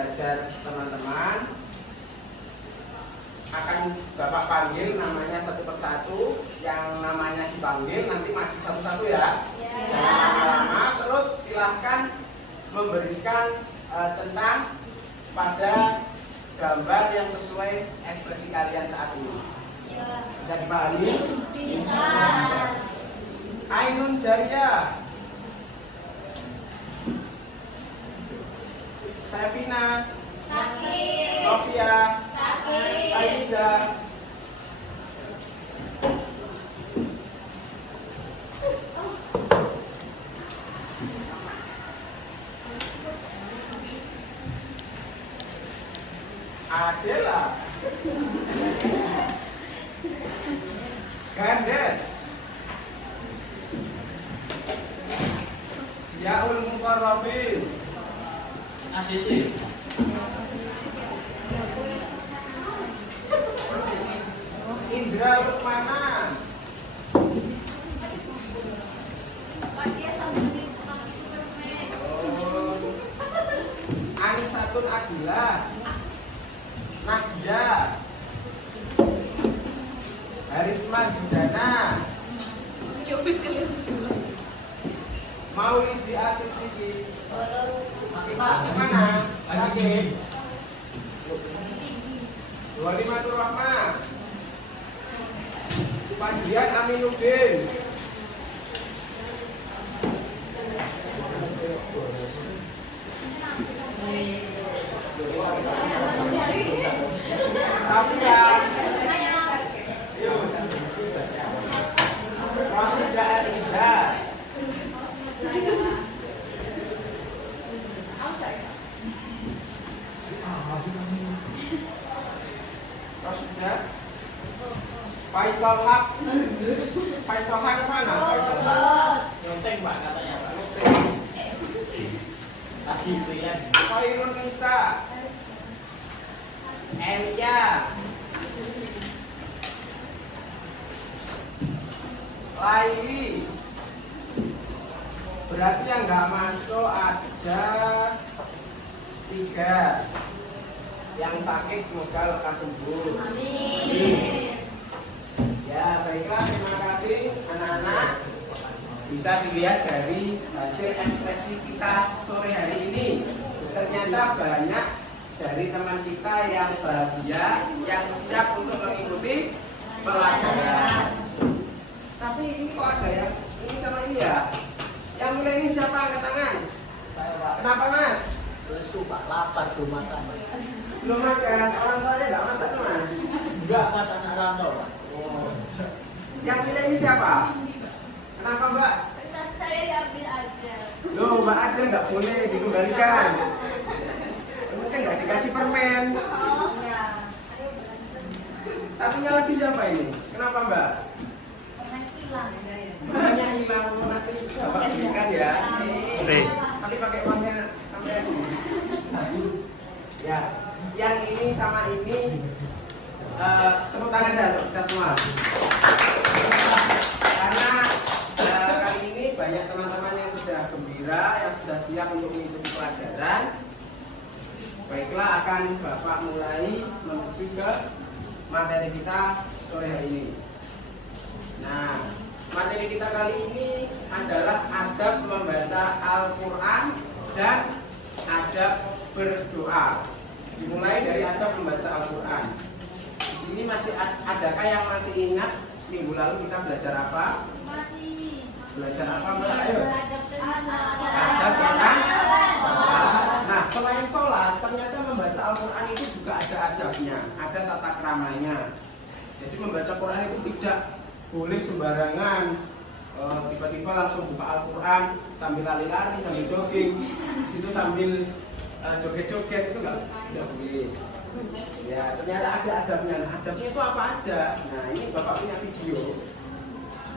belajar teman-teman akan Bapak panggil namanya satu persatu. Yang namanya dipanggil nanti maju satu-satu ya. Jangan lama-lama. Terus silahkan memberikan centang pada gambar yang sesuai ekspresi kalian saat ini. Bisa dipahami? Bisa. Ainun Jariah, Sevina, Sakit. Novia, Sakit. Aida, Adela, Gandes, Yaul Mukarrabin, Asisi. Indra Lukmana, Anisatun Agila, Nadia, Harisma Zindana, Maulidi Asif Diki. Mana? Sakit. 25 Rahma, Panjian Aminuddin, Safira, Rosida Eliza, Rosida, Faisal Haq. Faisal Haq mana? Faisal Haq. Nyontek Pak katanya Pak. Tadi itu ya. Khairun Nisa, Elia, Laili. Berarti yang nggak masuk ada 3. Yang sakit semoga lekas sembuh. Amin. Ya, baiklah, terima kasih anak-anak. Bisa dilihat dari hasil ekspresi kita sore hari ini. Ternyata banyak dari teman kita yang bahagia, yang siap untuk mengikuti pelajaran. Tapi ini kok ada ya? Ini sama ini ya? Yang milih ini siapa? Angkat tangan. Saya Pak. Kenapa Mas? Lesu Pak, lapar belum makan. Belum makan, orang tuanya nggak masak tuh Mas? Enggak Mas, anak rantau Pak. Yang milih ini siapa? Kenapa Mbak? Saya diambil aja. Loh, Mbak Adel nggak boleh dikembalikan. Mungkin nggak dikasih permen. Oh ya. Satunya lagi siapa ini? Kenapa Mbak? Pernah hilang. Banyak hilang nanti Bapak belikan ya. Oke. Tapi pakai uangnya sampai ya. Yang ini sama ini tepuk tangan dah untuk kita semua. Karena kali ini banyak teman-teman yang sudah gembira, yang sudah siap untuk mengikuti pelajaran. Baiklah, akan Bapak mulai menuju ke materi kita sore hari ini. Nah, materi kita kali ini adalah adab membaca Al-Quran dan adab berdoa. Dimulai dari adab membaca Al-Quran. Di sini masih adakah yang masih ingat minggu lalu kita belajar apa? Masih. Belajar apa Mbak? Ayo. Adab Adab tentang sholat. Nah, selain sholat, ternyata membaca Al-Quran itu juga ada adabnya, ada tata keramanya. Jadi membaca Quran itu tidak boleh sembarangan. Tiba-tiba langsung buka Al-Quran sambil lari-lari, sambil jogging, di situ sambil joget-joget, itu tidak boleh. Ya, ternyata ada adabnya. Nah, adabnya itu apa aja? Nah, ini Bapak punya video.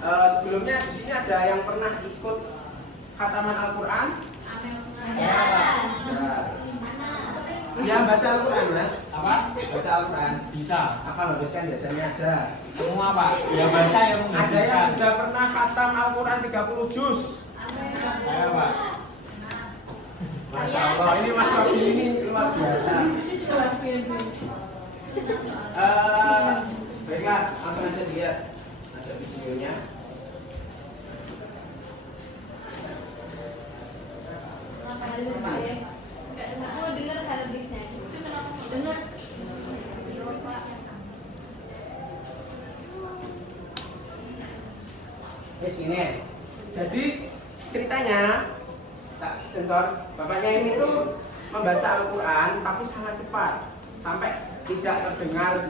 Sebelumnya di sini ada yang pernah ikut khataman Al-Quran? Ada. Ya, baca Al-Quran, Mas. Apa? Baca Al-Quran. Bisa. Apa habiskan biasanya aja? Semua Pak. Ya baca yang Ada yang menghabiskan. sudah pernah khatam Al-Quran 30 juz? Ayo Pak. Masya Allah, ini Mas Robi ini luar biasa. Baiklah, langsung aja lihat ada videonya. Gini. Jadi ceritanya tak sensor bapaknya ini tuh membaca Al-Quran tapi sangat cepat sampai tidak terdengar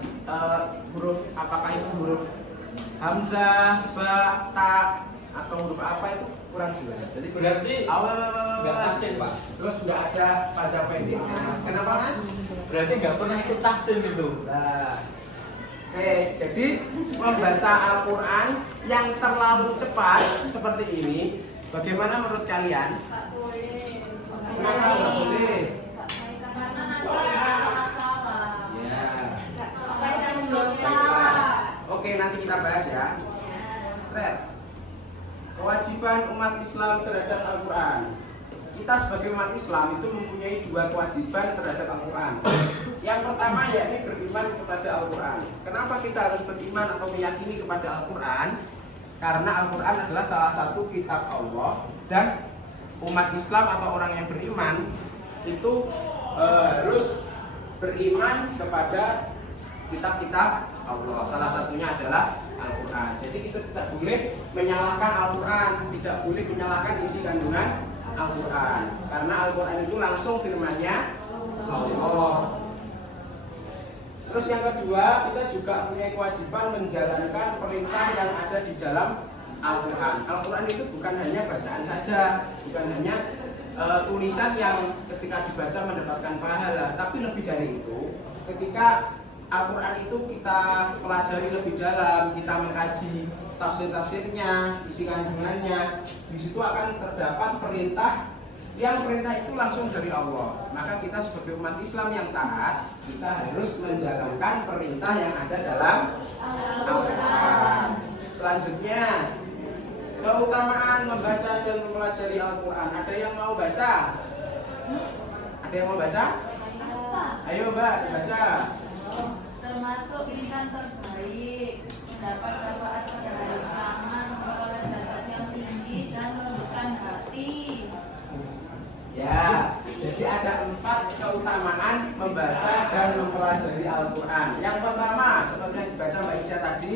huruf, apakah itu huruf hamzah, ba, ta atau huruf apa itu kurang jelas. Jadi Berarti nggak taksin, Pak. Terus nggak ada baca pendek. Kenapa Mas? Berarti nggak pernah ikut taksin itu. Nah, jadi membaca Al-Quran yang terlalu cepat seperti ini, bagaimana menurut kalian? Kenapa nggak boleh? Karena nanti bisa salah-salah. Ya. Apa yang dosa? Oke, nanti kita bahas ya. Sret. Kewajiban umat Islam terhadap Al-Quran. Kita sebagai umat Islam itu mempunyai dua kewajiban terhadap Al-Quran. Yang pertama yakni beriman kepada Al-Quran. Kenapa kita harus beriman atau meyakini kepada Al-Quran? Karena Al-Quran adalah salah satu kitab Allah dan umat Islam atau orang yang beriman itu harus beriman kepada kitab-kitab Allah. Salah satunya adalah Al-Quran. Jadi kita tidak boleh menyalahkan Al-Quran, tidak boleh menyalahkan isi kandungan Al-Quran. Karena Al-Quran itu langsung firman-Nya Allah. Terus yang kedua, kita juga punya kewajiban menjalankan perintah yang ada di dalam Al-Quran. Al-Quran itu bukan hanya bacaan saja, bukan hanya tulisan yang ketika dibaca mendapatkan pahala, tapi lebih dari itu, ketika Al-Quran itu kita pelajari lebih dalam, kita mengkaji tafsir-tafsirnya, isi kandungannya, di situ akan terdapat perintah yang perintah itu langsung dari Allah. Maka kita sebagai umat Islam yang taat, kita harus menjalankan perintah yang ada dalam Al-Quran. Selanjutnya, keutamaan membaca dan mempelajari Al-Quran. Ada yang mau baca? Ada yang mau baca? Ayo Mbak, baca. Termasuk insan terbaik, mendapat syafaat keberkahan, memperoleh derajat yang tinggi dan melembutkan hati. Ya, jadi ada 4 keutamaan membaca dan mempelajari Al-Quran. Yang pertama, seperti yang dibaca Mbak Ica tadi,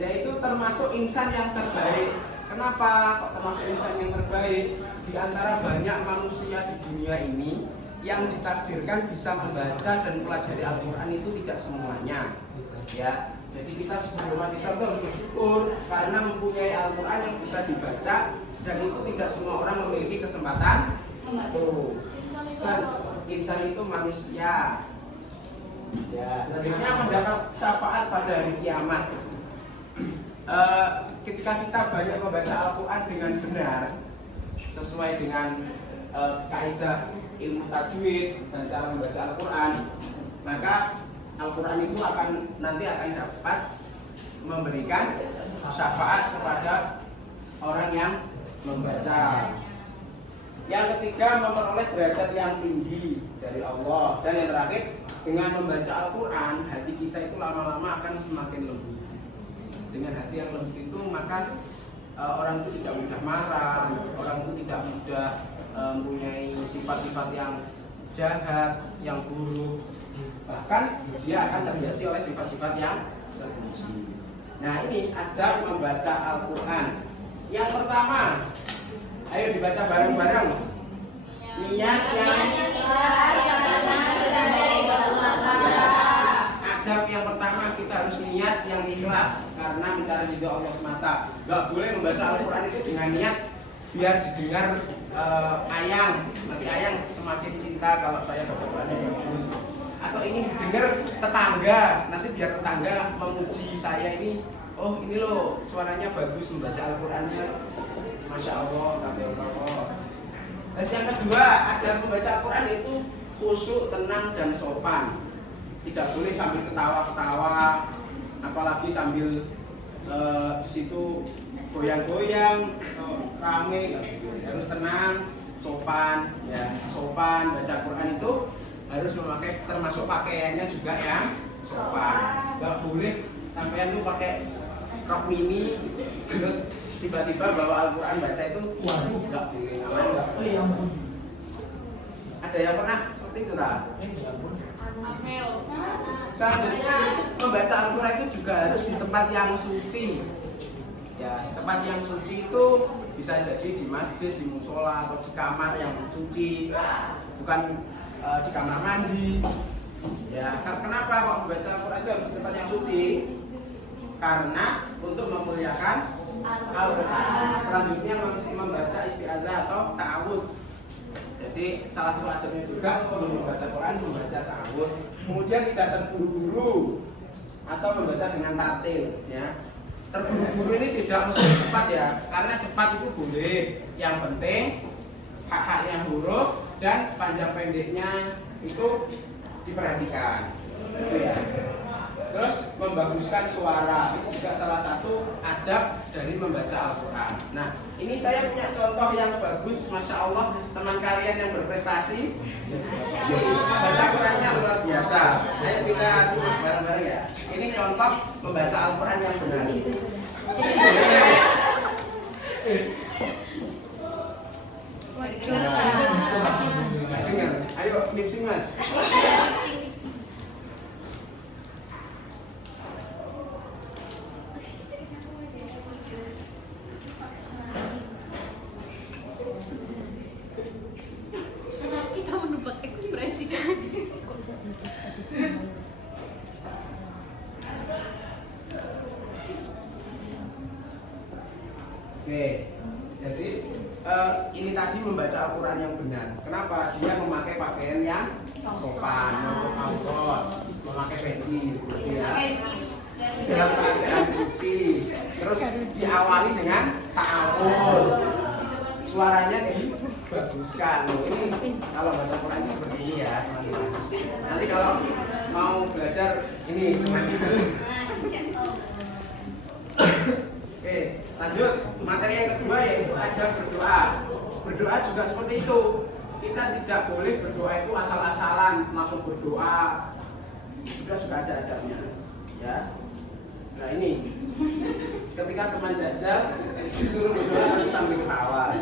yaitu termasuk insan yang terbaik. Kenapa kok termasuk insan yang terbaik? Di antara banyak manusia di dunia ini, yang ditakdirkan bisa membaca dan mempelajari Al-Quran itu tidak semuanya. Ya, jadi kita sebagai umat Islam itu harus bersyukur karena mempunyai Al-Quran yang bisa dibaca, dan itu tidak semua orang memiliki kesempatan. Tuh, insan itu manusia. Ya, selanjutnya mendapat syafaat pada hari kiamat. Ketika kita banyak membaca Al-Quran dengan benar, sesuai dengan kaidah ilmu tajwid dan cara membaca Al-Quran, maka Al-Quran itu nanti akan dapat memberikan syafaat kepada orang yang membaca. Yang ketiga, memperoleh derajat yang tinggi dari Allah. Dan yang terakhir, dengan membaca Al-Quran, hati kita itu lama-lama akan semakin lembut. Dengan hati yang lembut itu, maka orang itu tidak mudah marah, orang itu tidak mudah mempunyai sifat-sifat yang jahat, yang buruk. Bahkan dia akan terhiasi oleh sifat-sifat yang terpuji. Nah, ini ada membaca Al-Quran. Yang pertama, ayo dibaca bareng-bareng. Niat yang adab yang pertama, kita harus niat yang ikhlas karena mencari ridho Allah semata. Gak boleh membaca Al-Quran itu dengan niat biar didengar ayang. Nanti ayang semakin cinta kalau saya baca Quran yang bagus. Atau ini didengar tetangga, nanti biar tetangga memuji saya ini. Oh, ini loh suaranya bagus membaca Al-Qurannya. Masya Allah, Allah. Terus yang kedua, ada membaca Al-Quran itu khusyuk, tenang, dan sopan. Tidak boleh sambil ketawa-ketawa, apalagi sambil di situ goyang-goyang, rame. Harus tenang, sopan. Ya, sopan baca Quran itu harus memakai termasuk pakaiannya juga yang sopan. Nggak boleh sampean tuh pakai rok mini terus tiba-tiba bawa Al-Quran baca itu, waduh nggak boleh, namanya nggak boleh. Ada yang pernah seperti itu tak? Ya ampun. Selanjutnya membaca Al-Quran itu juga harus di tempat yang suci. Ya, tempat yang suci itu bisa jadi di masjid, di musola, atau di kamar yang suci, bukan di kamar mandi. Ya, kenapa kok membaca Al-Quran itu harus di tempat yang suci? Karena untuk memuliakan Al-Quran. Selanjutnya membaca isti'adzah atau ta'awudz. Jadi salah satu adabnya juga sebelum membaca Quran membaca ta'awudz. Kemudian tidak terburu-buru atau membaca dengan tartil, ya. Terburu-buru ini tidak mesti cepat ya, karena cepat itu boleh. Yang penting hak-haknya huruf dan panjang pendeknya itu diperhatikan. Gitu ya. Terus membaguskan suara itu juga salah satu adab dari membaca Al-Quran. Nah, ini saya punya contoh yang bagus, masya Allah, teman kalian yang berprestasi. Baca Qurannya luar biasa. Ayo kita simak bareng-bareng ya. Ini contoh membaca Al-Quran yang benar. Dengar. Ayo lip-sync mas. Kita menebak ekspresi. Oke, jadi ini tadi membaca Al-Quran yang benar. Kenapa? Dia memakai pakaian yang sopan, memakai memakai peci, gitu ya. Dalam keadaan suci. Terus diawali dengan ta'awudz. Suaranya dibaguskan. Ini kalau baca Quran seperti ini ya, teman-teman. Nanti kalau mau belajar ini teman-teman. Oke, lanjut materi yang kedua yaitu adab berdoa. Berdoa juga seperti itu. Kita tidak boleh berdoa itu asal-asalan langsung berdoa. Sudah ada adabnya, ya. Nah ini, ketika teman Dajjal disuruh berdoa sambil ketawa.